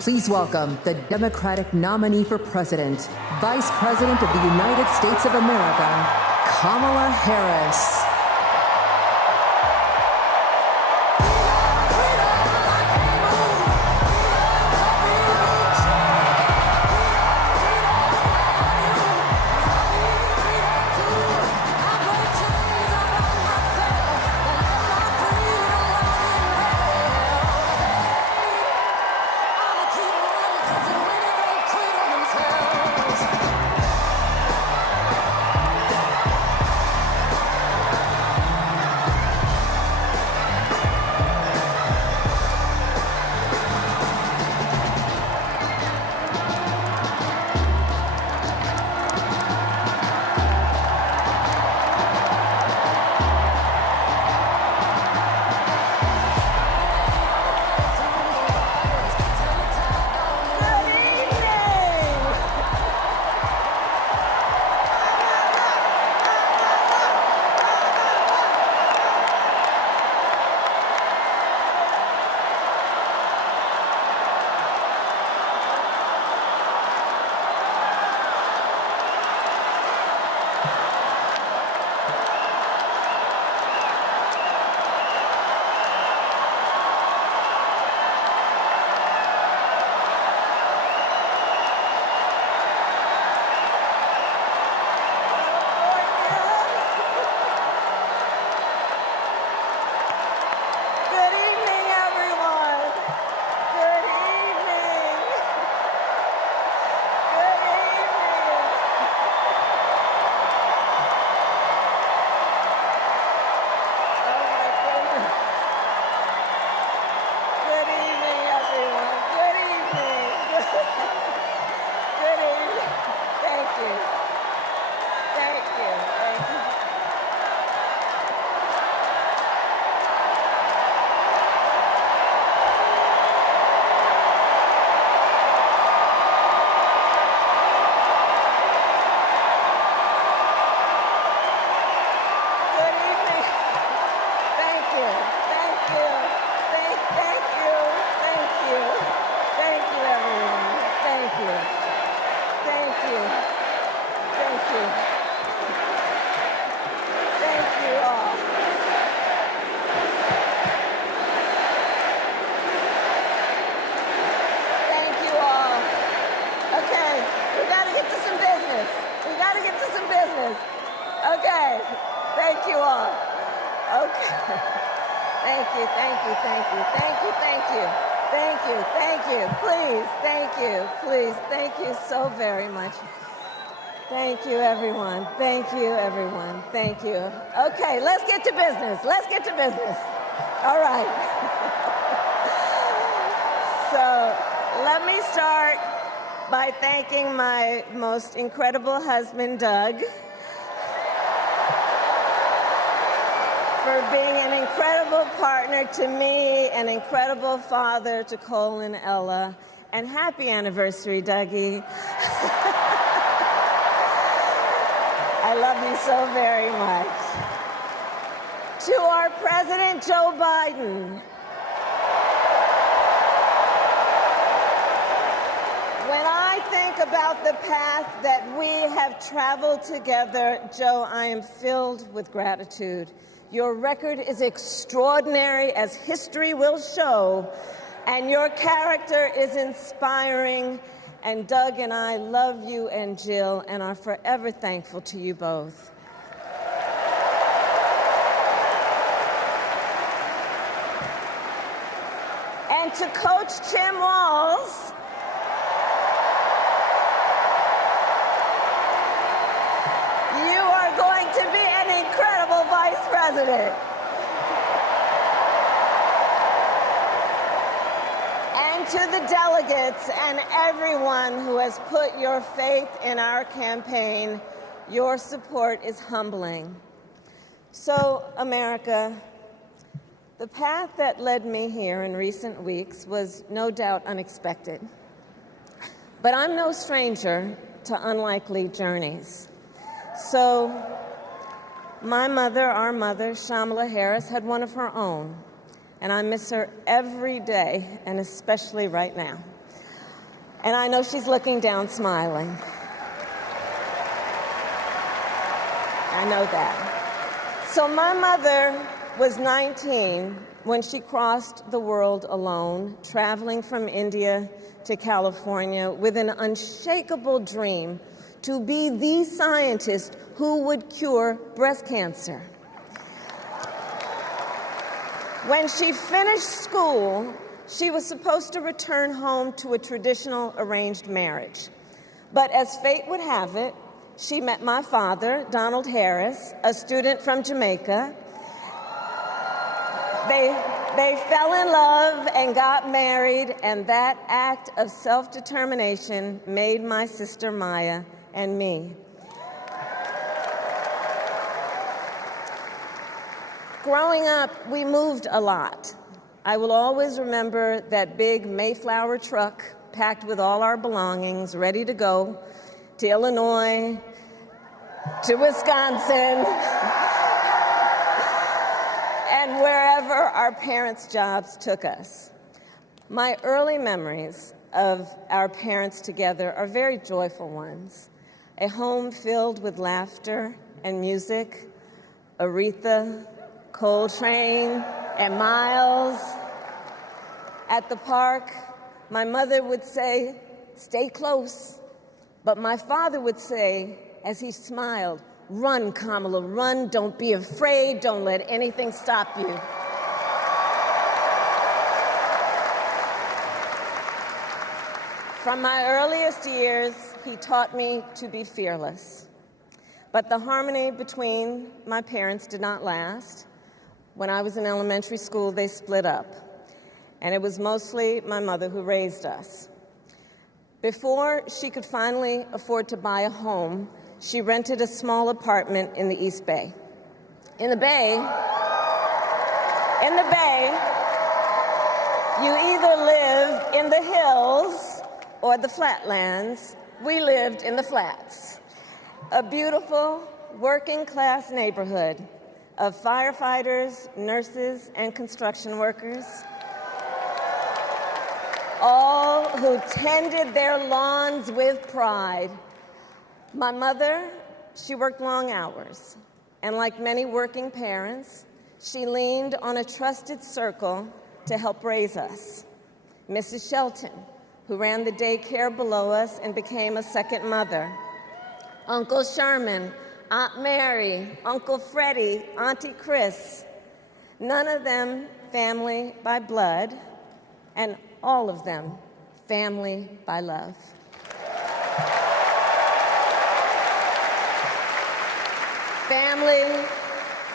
Please welcome the Democratic nominee for president, Vice President of the United States of America, Kamala Harris. Thank you so very much. Thank you, everyone. Thank you, everyone. Thank you. Okay, let's get to business. Let's get to business. All right. So let me start by thanking my most incredible husband, Doug, for being an incredible partner to me, an incredible father to Cole and Ella. And happy anniversary, Dougie. I love you so very much. To our President Joe Biden, when I think about the path that we have traveled together, Joe, I am filled with gratitude. Your record is extraordinary, as history will show, and your character is inspiring. And Doug and I love you and Jill and are forever thankful to you both. And to Coach Tim Walz, you are going to be an incredible vice president. To the delegates and everyone who has put your faith in our campaign, your support is humbling. So, America, the path that led me here in recent weeks was no doubt unexpected. But I'm no stranger to unlikely journeys. So, my mother, our mother, Kamala Harris, had one of her own. And I miss her every day, and especially right now. And I know she's looking down smiling. I know that. So my mother was 19 when she crossed the world alone, traveling from India to California with an unshakable dream to be the scientist who would cure breast cancer. When she finished school, she was supposed to return home to a traditional arranged marriage. But as fate would have it, she met my father, Donald Harris, a student from Jamaica. They fell in love and got married, and that act of self-determination made my sister Maya and me. Growing up, we moved a lot. I will always remember that big Mayflower truck packed with all our belongings, ready to go to Illinois, to Wisconsin, and wherever our parents' jobs took us. My early memories of our parents together are very joyful ones. A home filled with laughter and music, Aretha, Coltrane, and Miles. At the park, my mother would say, "Stay close." But my father would say, as he smiled, "Run, Kamala, run. Don't be afraid. Don't let anything stop you." From my earliest years, he taught me to be fearless. But the harmony between my parents did not last. When I was in elementary school, they split up, and it was mostly my mother who raised us. Before she could finally afford to buy a home, she rented a small apartment in the East Bay. In the Bay, you either live in the hills or the flatlands. We lived in the flats. A beautiful working-class neighborhood of firefighters, nurses, and construction workers, all who tended their lawns with pride. My mother, she worked long hours, and like many working parents, she leaned on a trusted circle to help raise us. Mrs. Shelton, who ran the daycare below us and became a second mother. Uncle Sherman, Aunt Mary, Uncle Freddie, Auntie Chris. None of them family by blood, and all of them family by love. Family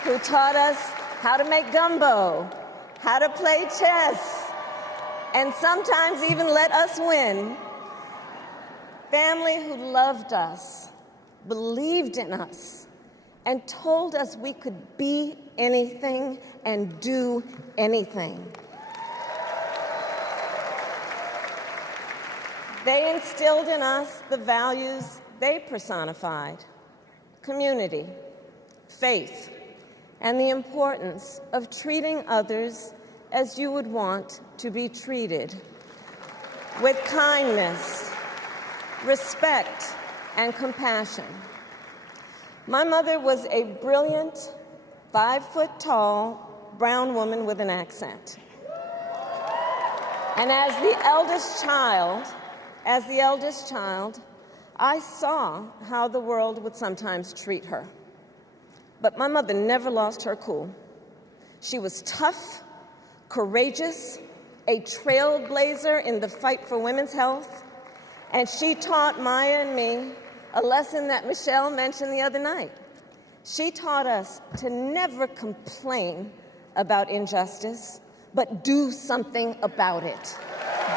who taught us how to make gumbo, how to play chess, and sometimes even let us win. Family who loved us, believed in us, and told us we could be anything and do anything. They instilled in us the values they personified: community, faith, and the importance of treating others as you would want to be treated, with kindness, respect, and compassion. My mother was a brilliant, 5-foot-tall brown woman with an accent. And as the eldest child, I saw how the world would sometimes treat her. But my mother never lost her cool. She was tough, courageous, a trailblazer in the fight for women's health, and she taught Maya and me a lesson that Michelle mentioned the other night. She taught us to never complain about injustice, but do something about it.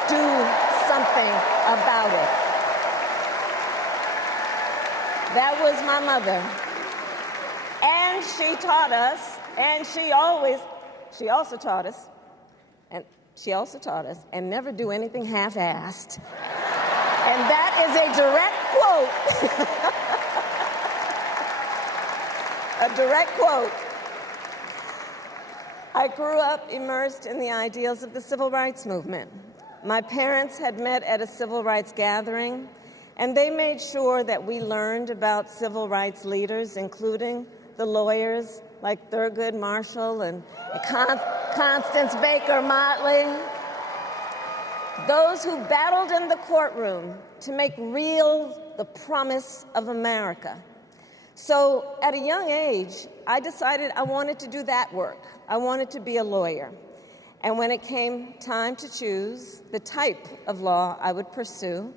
Do something about it. That was my mother. And she taught us, and she also taught us, and never do anything half-assed. And that is a direct quote. A direct quote. I grew up immersed in the ideals of the civil rights movement. My parents had met at a civil rights gathering, and they made sure that we learned about civil rights leaders, including the lawyers like Thurgood Marshall and Constance Baker Motley, those who battled in the courtroom to make real the promise of America. So at a young age, I decided I wanted to do that work. I wanted to be a lawyer. And when it came time to choose the type of law I would pursue,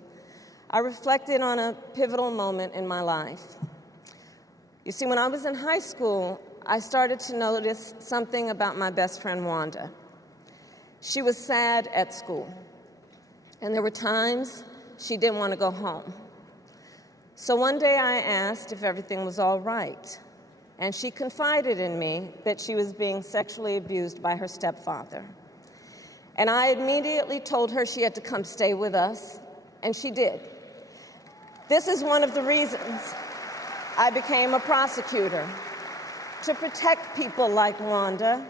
I reflected on a pivotal moment in my life. You see, when I was in high school, I started to notice something about my best friend, Wanda. She was sad at school, and there were times she didn't want to go home. So one day I asked if everything was all right, and she confided in me that she was being sexually abused by her stepfather. And I immediately told her she had to come stay with us, and she did. This is one of the reasons I became a prosecutor, to protect people like Wanda,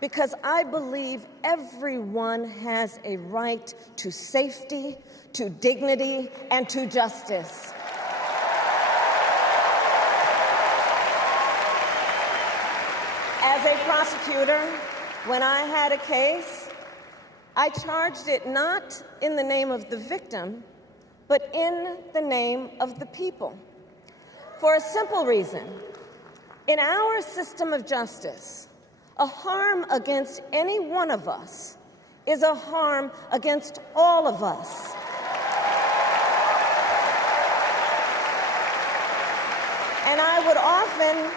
because I believe everyone has a right to safety, to dignity, and to justice. As a prosecutor, when I had a case, I charged it not in the name of the victim, but in the name of the people. For a simple reason. In our system of justice, a harm against any one of us is a harm against all of us. And I would often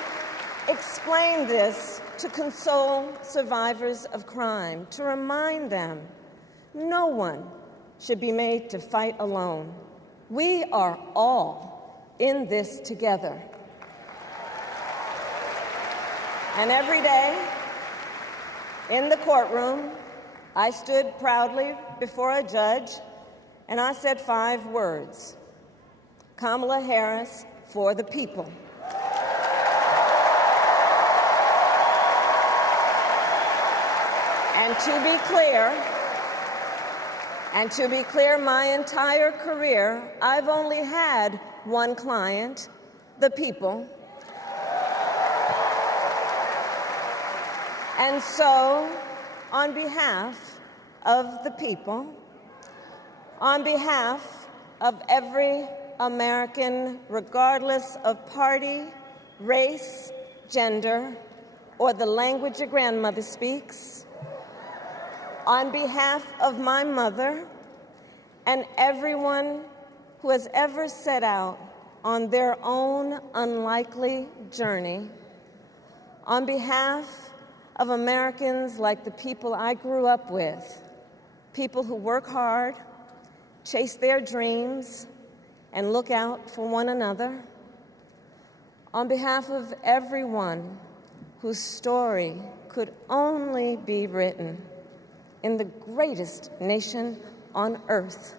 explain this to console survivors of crime, to remind them no one should be made to fight alone. We are all in this together. And every day in the courtroom, I stood proudly before a judge and I said 5 words: Kamala Harris for the people. And to be clear, my entire career, I've only had one client, the people. And so, on behalf of the people, on behalf of every American, regardless of party, race, gender, or the language your grandmother speaks, on behalf of my mother and everyone who has ever set out on their own unlikely journey, on behalf of Americans like the people I grew up with, people who work hard, chase their dreams, and look out for one another, on behalf of everyone whose story could only be written in the greatest nation on earth,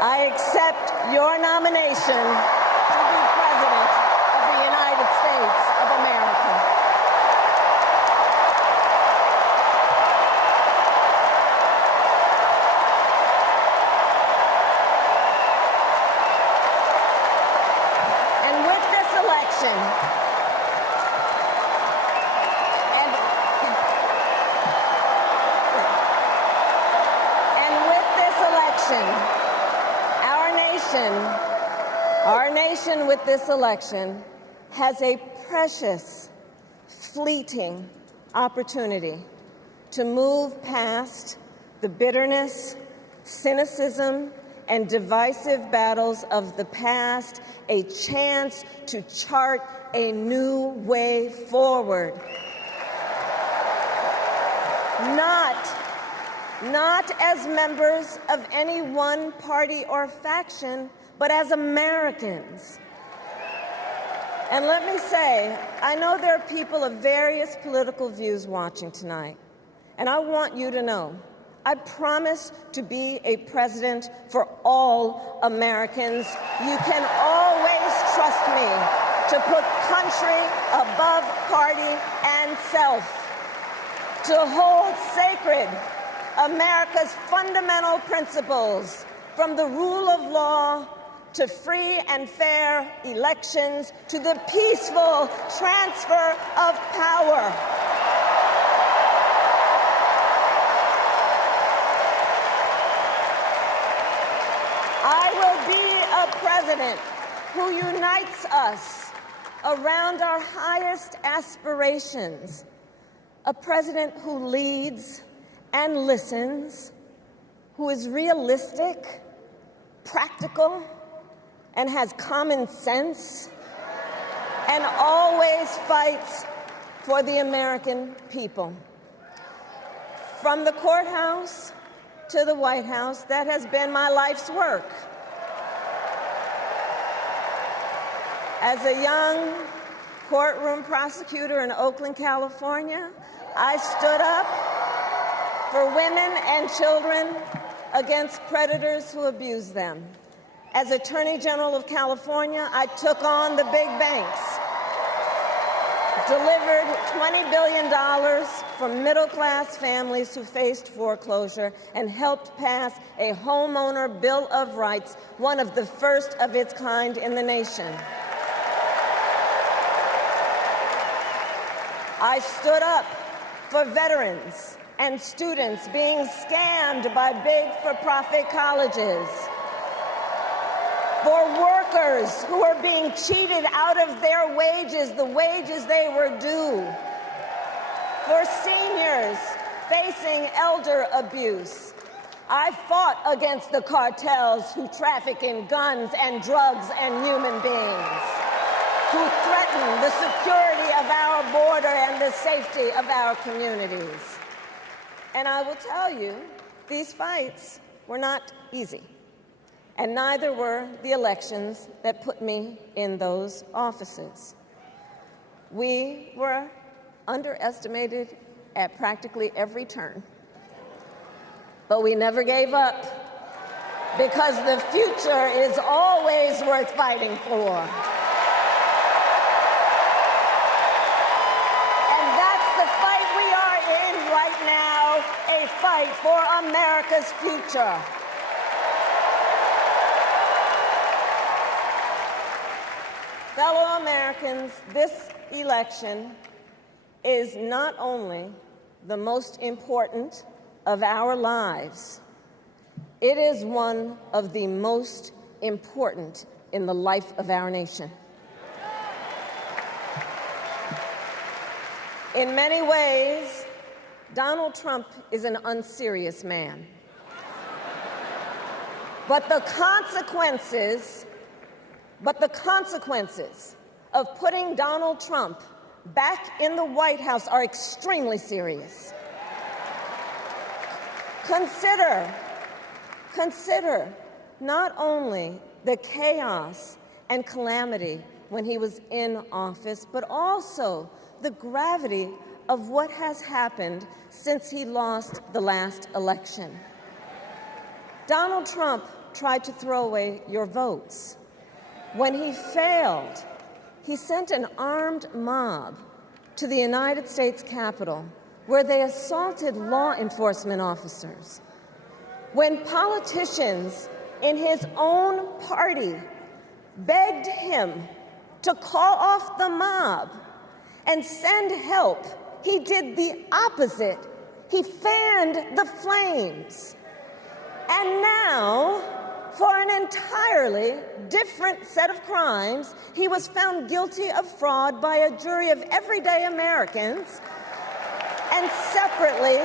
I accept your nomination to be President of the United States of America. And with this election, our nation with this election has a precious, fleeting opportunity to move past the bitterness, cynicism, and divisive battles of the past, a chance to chart a new way forward. Not as members of any one party or faction, but as Americans. And let me say, I know there are people of various political views watching tonight, and I want you to know, I promise to be a president for all Americans. You can always trust me to put country above party and self, to hold sacred America's fundamental principles, from the rule of law to free and fair elections to the peaceful transfer of power. I will be a president who unites us around our highest aspirations, a president who leads and listens, who is realistic, practical, and has common sense, and always fights for the American people. From the courthouse to the White House, that has been my life's work. As a young courtroom prosecutor in Oakland, California, I stood up for women and children against predators who abuse them. As Attorney General of California, I took on the big banks, delivered $20 billion from middle-class families who faced foreclosure, and helped pass a homeowner Bill of Rights, one of the first of its kind in the nation. I stood up for veterans and students being scammed by big for-profit colleges, for workers who are being cheated out of their wages, the wages they were due, for seniors facing elder abuse. I fought against the cartels who traffic in guns and drugs and human beings, who threaten the security of our border and the safety of our communities. And I will tell you, these fights were not easy, and neither were the elections that put me in those offices. We were underestimated at practically every turn, but we never gave up, because the future is always worth fighting for. Fight for America's future. Fellow Americans, this election is not only the most important of our lives, it is one of the most important in the life of our nation. In many ways, Donald Trump is an unserious man. But the consequences of putting Donald Trump back in the White House are extremely serious. Consider not only the chaos and calamity when he was in office, but also the gravity of what has happened since he lost the last election. Donald Trump tried to throw away your votes. When he failed, he sent an armed mob to the United States Capitol, where they assaulted law enforcement officers. When politicians in his own party begged him to call off the mob and send help, he did the opposite. He fanned the flames. And now, for an entirely different set of crimes, he was found guilty of fraud by a jury of everyday Americans, and separately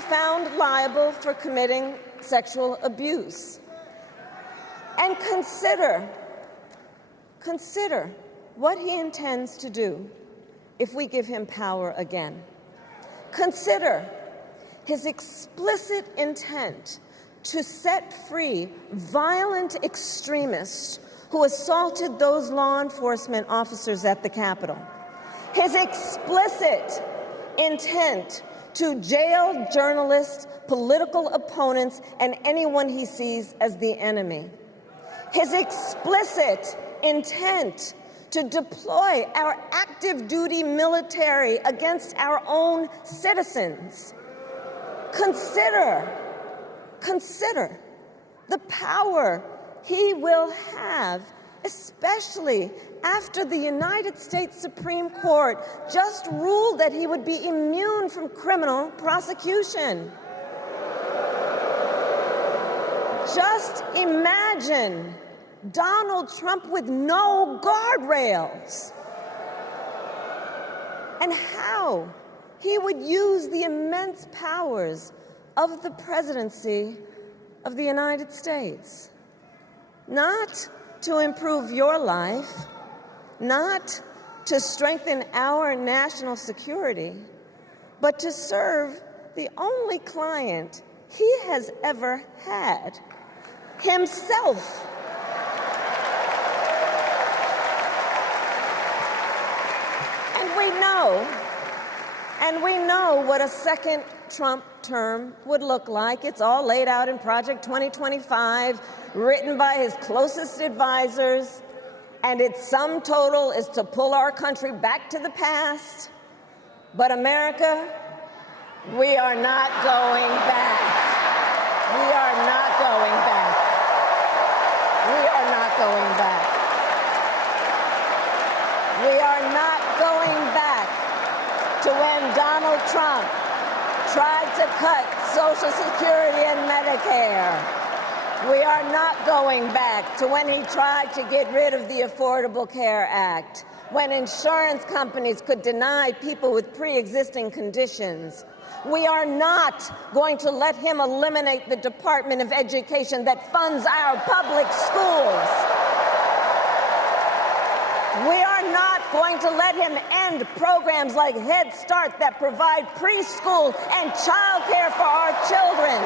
found liable for committing sexual abuse. And consider what he intends to do if we give him power again. Consider his explicit intent to set free violent extremists who assaulted those law enforcement officers at the Capitol. His explicit intent to jail journalists, political opponents, and anyone he sees as the enemy. His explicit intent to deploy our active duty military against our own citizens. Consider the power he will have, especially after the United States Supreme Court just ruled that he would be immune from criminal prosecution. Just imagine Donald Trump with no guardrails, and how he would use the immense powers of the presidency of the United States, not to improve your life, not to strengthen our national security, but to serve the only client he has ever had, himself. And we know what a second Trump term would look like. It's all laid out in Project 2025, written by his closest advisors, and its sum total is to pull our country back to the past. But America, we are not going back. We are not going back. We are not going back. We are not going back to when Donald Trump tried to cut Social Security and Medicare. We are not going back to when he tried to get rid of the Affordable Care Act, when insurance companies could deny people with pre-existing conditions. We are not going to let him eliminate the Department of Education that funds our public schools. We are not going to let him end programs like Head Start that provide preschool and child care for our children.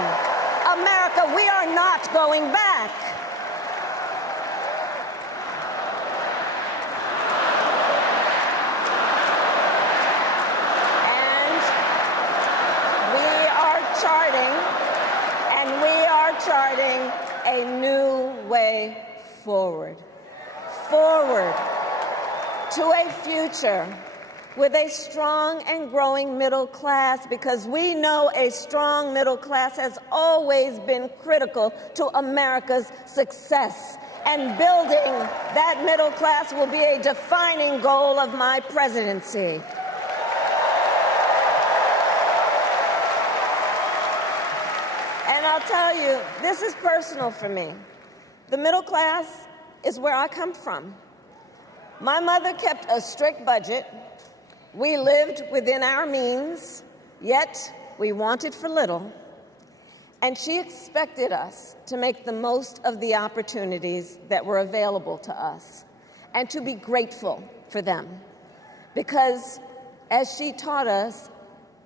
America, we are not going back. And we are charting a new way forward. Forward to a future with a strong and growing middle class, because we know a strong middle class has always been critical to America's success. And building that middle class will be a defining goal of my presidency. And I'll tell you, this is personal for me. The middle class is where I come from. My mother kept a strict budget. We lived within our means, yet we wanted for little. And she expected us to make the most of the opportunities that were available to us and to be grateful for them. Because, as she taught us,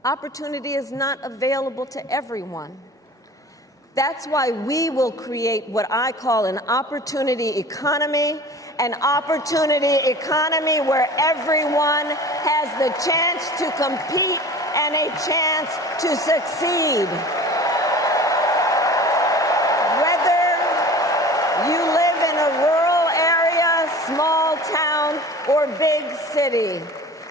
opportunity is not available to everyone. That's why we will create what I call an opportunity economy, an opportunity economy where everyone has the chance to compete and a chance to succeed. Whether you live in a rural area, small town, or big city.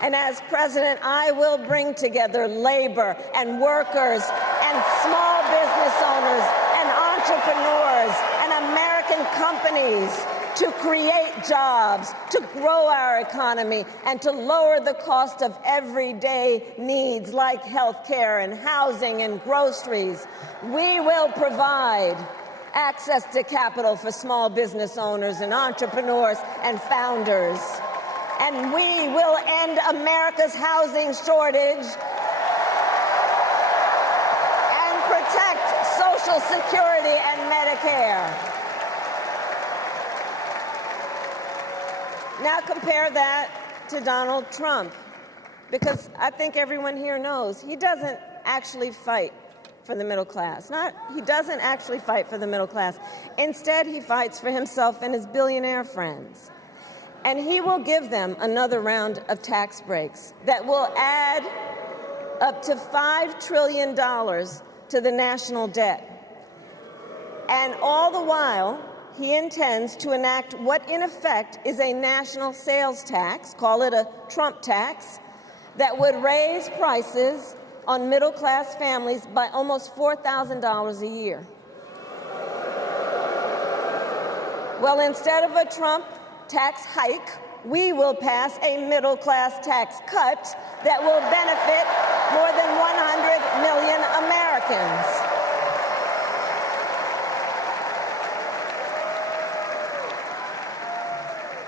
And as president, I will bring together labor and workers and small business owners and entrepreneurs and American companies to create jobs, to grow our economy, and to lower the cost of everyday needs like health care and housing and groceries. We will provide access to capital for small business owners and entrepreneurs and founders. And we will end America's housing shortage and protect Social Security and Medicare. Now compare that to Donald Trump, because I think everyone here knows he doesn't actually fight for the middle class. He doesn't actually fight for the middle class. Instead, he fights for himself and his billionaire friends. And he will give them another round of tax breaks that will add up to $5 trillion to the national debt. And all the while, he intends to enact what in effect is a national sales tax, call it a Trump tax, that would raise prices on middle-class families by almost $4,000 a year. Well, instead of a Trump tax hike, we will pass a middle-class tax cut that will benefit more than 100 million Americans.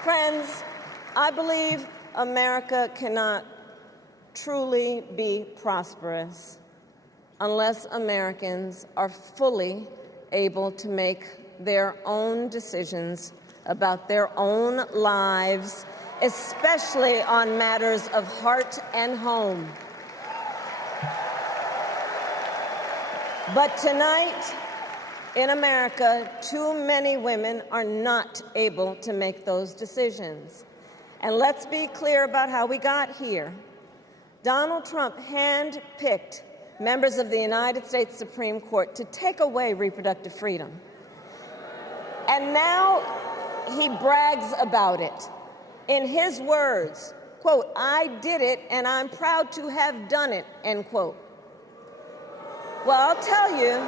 Friends, I believe America cannot truly be prosperous unless Americans are fully able to make their own decisions about their own lives, especially on matters of heart and home. But tonight, in America, too many women are not able to make those decisions. And let's be clear about how we got here. Donald Trump handpicked members of the United States Supreme Court to take away reproductive freedom. And now he brags about it. In his words, quote, "I did it and I'm proud to have done it," end quote. Well, I'll tell you,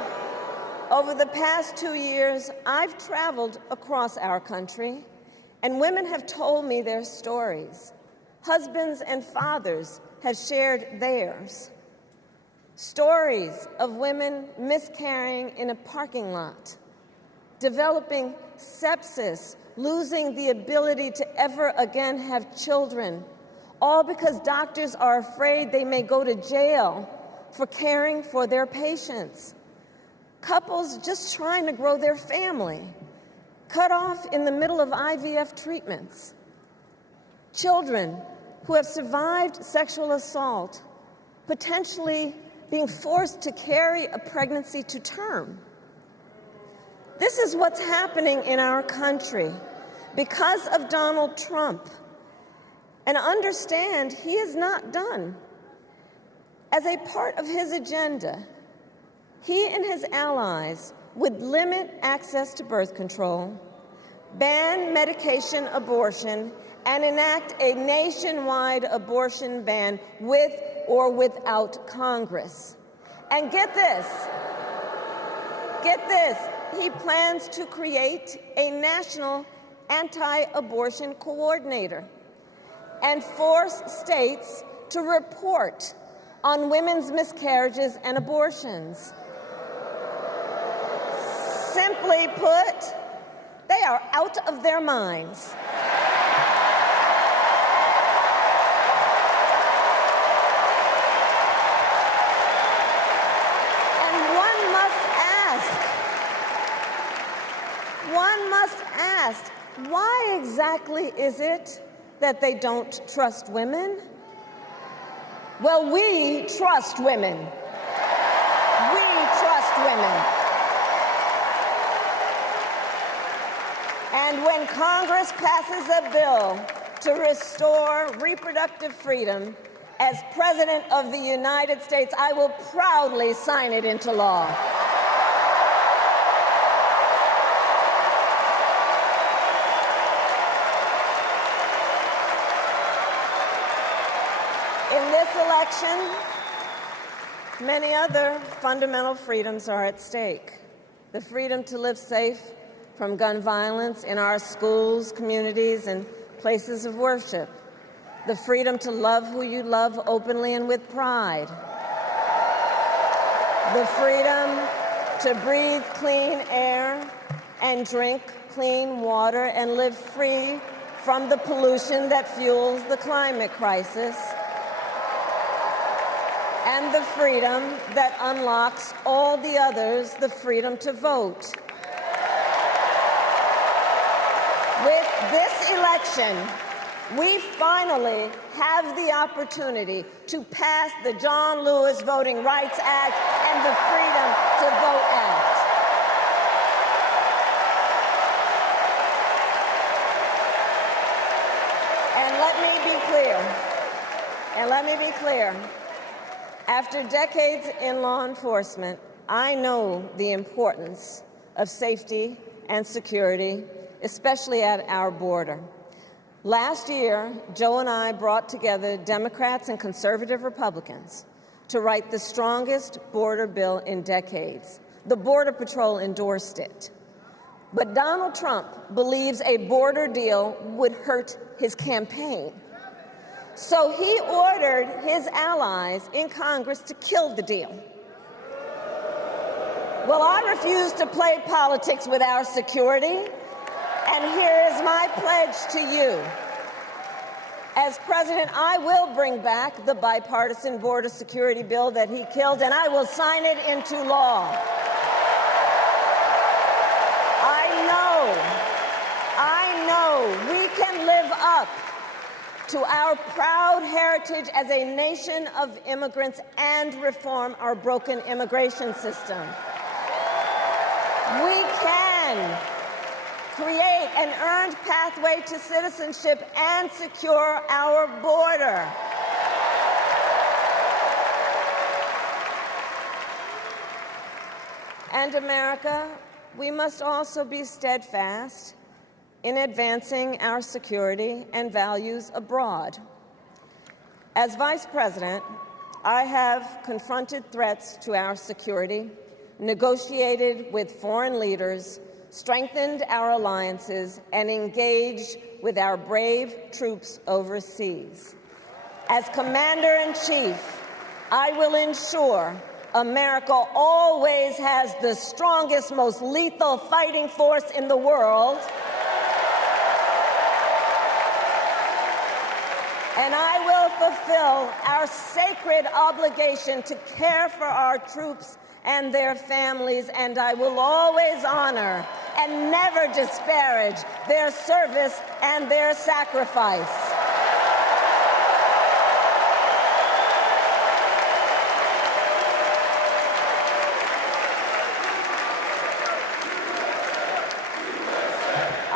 over the past 2 years, I've traveled across our country, and women have told me their stories. Husbands and fathers have shared theirs. Stories of women miscarrying in a parking lot, developing sepsis, losing the ability to ever again have children, all because doctors are afraid they may go to jail for caring for their patients. Couples just trying to grow their family, cut off in the middle of IVF treatments. Children who have survived sexual assault, potentially being forced to carry a pregnancy to term. This is what's happening in our country because of Donald Trump. And understand, he is not done. As a part of his agenda, he and his allies would limit access to birth control, ban medication abortion, and enact a nationwide abortion ban with or without Congress. And get this, he plans to create a national anti-abortion coordinator and force states to report on women's miscarriages and abortions. Simply put, they are out of their minds. And one must ask, why exactly is it that they don't trust women? Well, we trust women. We trust women. And when Congress passes a bill to restore reproductive freedom, as President of the United States, I will proudly sign it into law. In this election, many other fundamental freedoms are at stake. The freedom to live safe from gun violence in our schools, communities, and places of worship. The freedom to love who you love openly and with pride. The freedom to breathe clean air and drink clean water and live free from the pollution that fuels the climate crisis. And the freedom that unlocks all the others, the freedom to vote. With this election, we finally have the opportunity to pass the John Lewis Voting Rights Act and the Freedom to Vote Act. And let me be clear. After decades in law enforcement, I know the importance of safety and security, especially at our border. Last year, Joe and I brought together Democrats and conservative Republicans to write the strongest border bill in decades. The Border Patrol endorsed it. But Donald Trump believes a border deal would hurt his campaign. So he ordered his allies in Congress to kill the deal. Well, I refuse to play politics with our security, and here is my pledge to you. As president, I will bring back the bipartisan border security bill that he killed, and I will sign it into law. I know we can live up to our proud heritage as a nation of immigrants and reform our broken immigration system. We can create an earned pathway to citizenship and secure our border. And America, we must also be steadfast in advancing our security and values abroad. As Vice President, I have confronted threats to our security, negotiated with foreign leaders, strengthened our alliances, and engaged with our brave troops overseas. As Commander-in-Chief, I will ensure America always has the strongest, most lethal fighting force in the world, and I will fulfill our sacred obligation to care for our troops and their families, and I will always honor and never disparage their service and their sacrifice.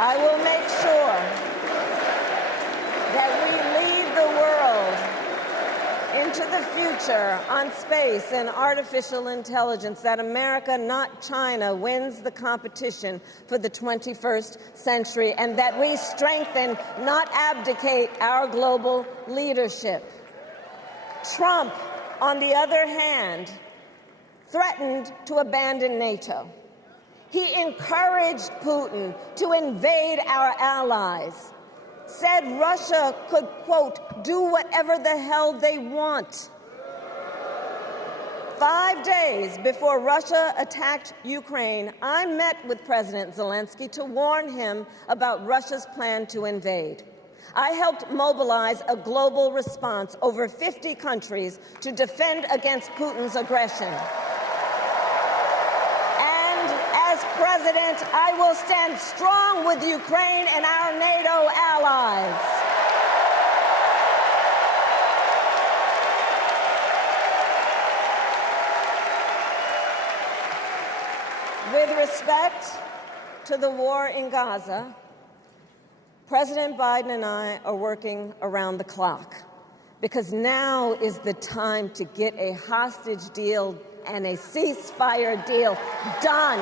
I will make sure that we lead the world into the future on space and artificial intelligence, that America, not China, wins the competition for the 21st century, and that we strengthen, not abdicate, our global leadership. Trump, on the other hand, threatened to abandon NATO. He encouraged Putin to invade our allies, said Russia could, quote, do whatever the hell they want. 5 days before Russia attacked Ukraine, I met with President Zelensky to warn him about Russia's plan to invade. I helped mobilize a global response, over 50 countries, to defend against Putin's aggression. As president, I will stand strong with Ukraine and our NATO allies. With respect to the war in Gaza, President Biden and I are working around the clock, because now is the time to get a hostage deal and a ceasefire deal done.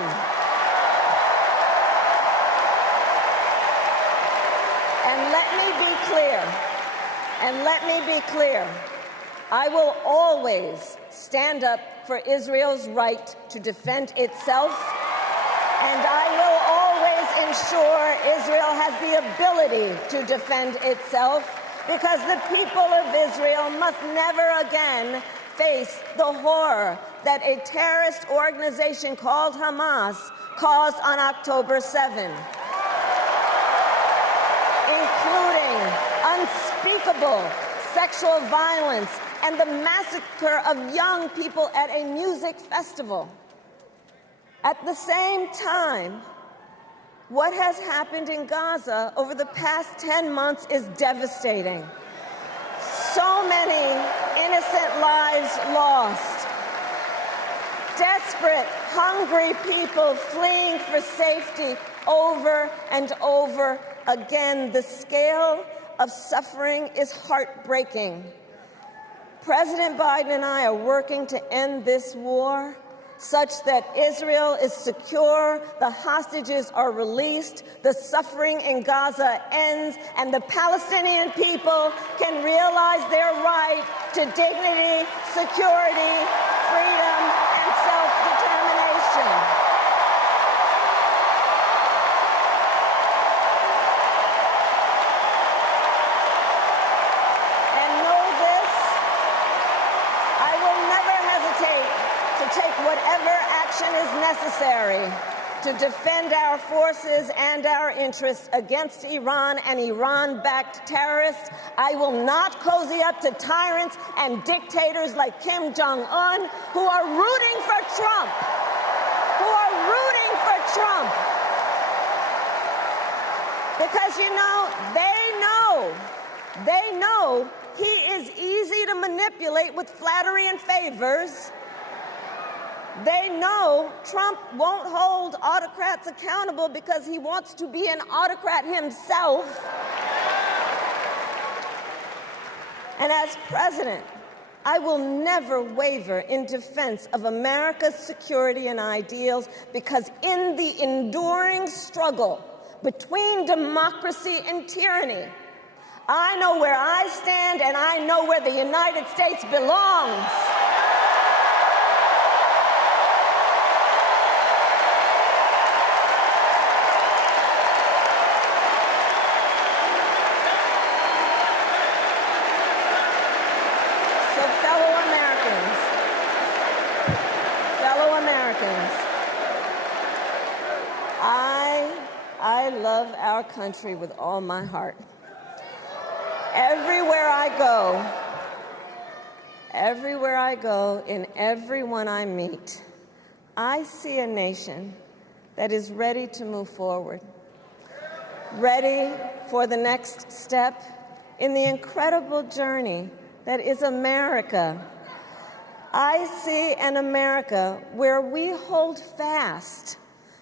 And let me be clear, I will always stand up for Israel's right to defend itself, and I will always ensure Israel has the ability to defend itself, because the people of Israel must never again face the horror that a terrorist organization called Hamas caused on October 7, including unspeakable sexual violence and the massacre of young people at a music festival. At the same time, what has happened in Gaza over the past 10 months is devastating. So many innocent lives lost. Desperate, hungry people fleeing for safety over and over again. The scale of suffering is heartbreaking. President Biden and I are working to end this war, such that Israel is secure, the hostages are released, the suffering in Gaza ends, and the Palestinian people can realize their right to dignity, security, freedom, and self-determination. Whatever action is necessary to defend our forces and our interests against Iran and Iran-backed terrorists. I will not cozy up to tyrants and dictators like Kim Jong-un who are rooting for Trump, Because, you know, they know he is easy to manipulate with flattery and favors. They know Trump won't hold autocrats accountable because he wants to be an autocrat himself. And as president, I will never waver in defense of America's security and ideals, because in the enduring struggle between democracy and tyranny, I know where I stand and I know where the United States belongs. I love our country with all my heart. Everywhere I go, in everyone I meet, I see a nation that is ready to move forward, ready for the next step in the incredible journey that is America. I see an America where we hold fast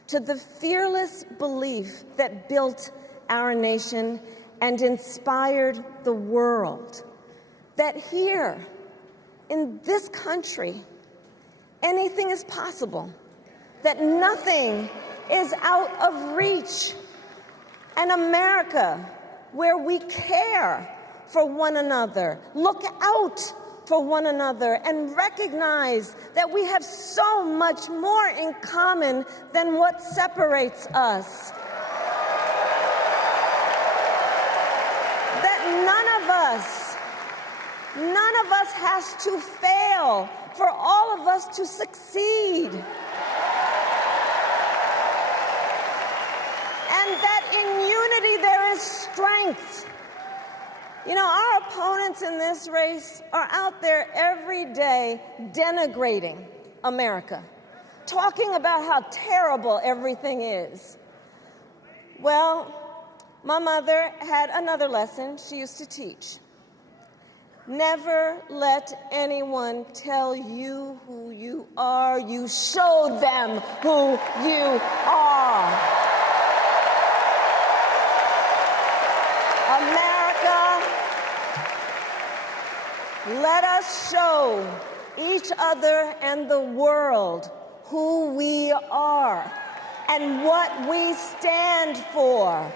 to the fearless belief that built our nation and inspired the world, that here in this country, anything is possible, that nothing is out of reach. An America where we care for one another, look out for one another, and recognize that we have so much more in common than what separates us. That none of us has to fail for all of us to succeed. And that in unity there is strength. You know, our opponents in this race are out there every day denigrating America, talking about how terrible everything is. Well, my mother had another lesson she used to teach. Never let anyone tell you who you are. You show them who you are. Let us show each other and the world who we are and what we stand for.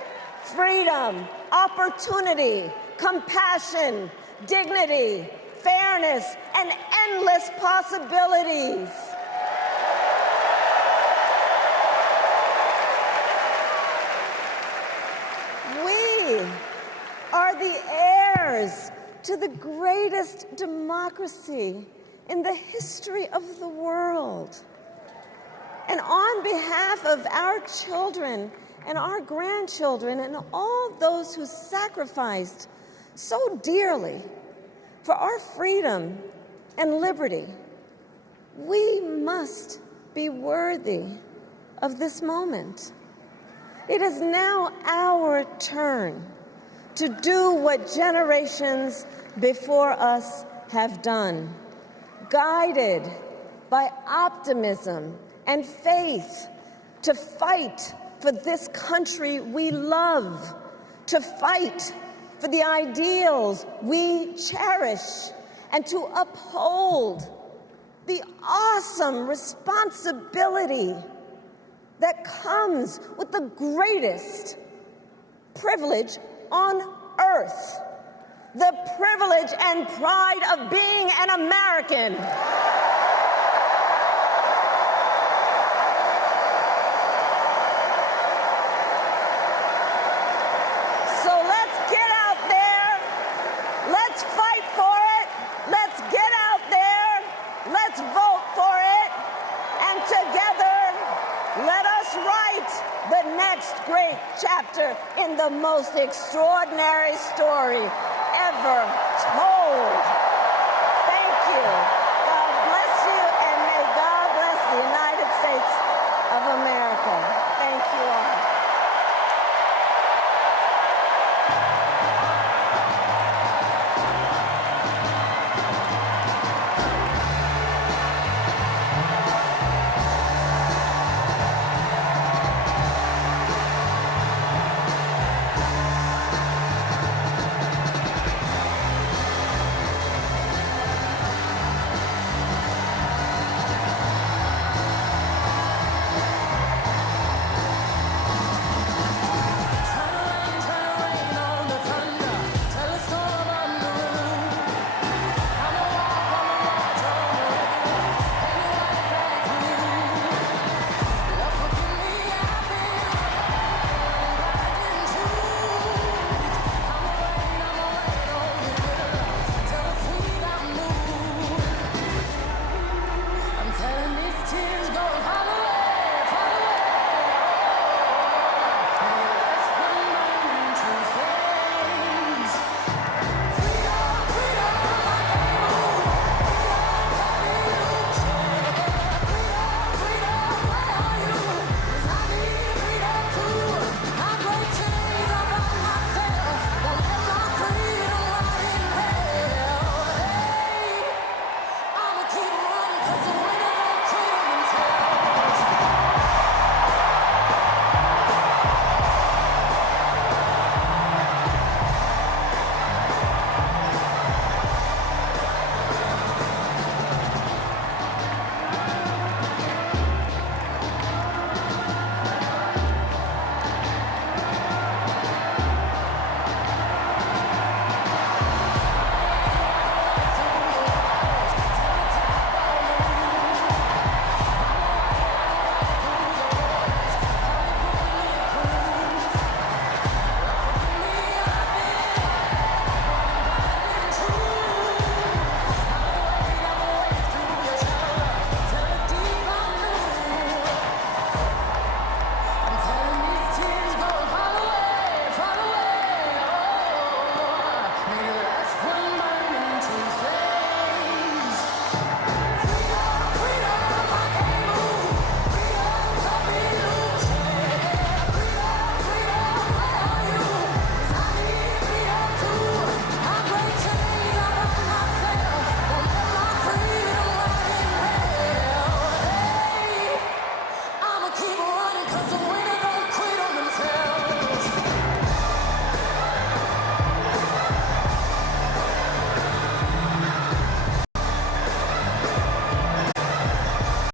Freedom, opportunity, compassion, dignity, fairness, and endless possibilities. We are the heirs to the greatest democracy in the history of the world. And on behalf of our children and our grandchildren and all those who sacrificed so dearly for our freedom and liberty, we must be worthy of this moment. It is now our turn to do what generations before us have done, guided by optimism and faith, to fight for this country we love, to fight for the ideals we cherish, and to uphold the awesome responsibility that comes with the greatest privilege on earth, the privilege and pride of being an American. So let's get out there, let's fight for it, let's get out there, let's vote for it, and together let us write the next great chapter in the most extraordinary story ever told. Thank you. God bless you, and may God bless the United States of America.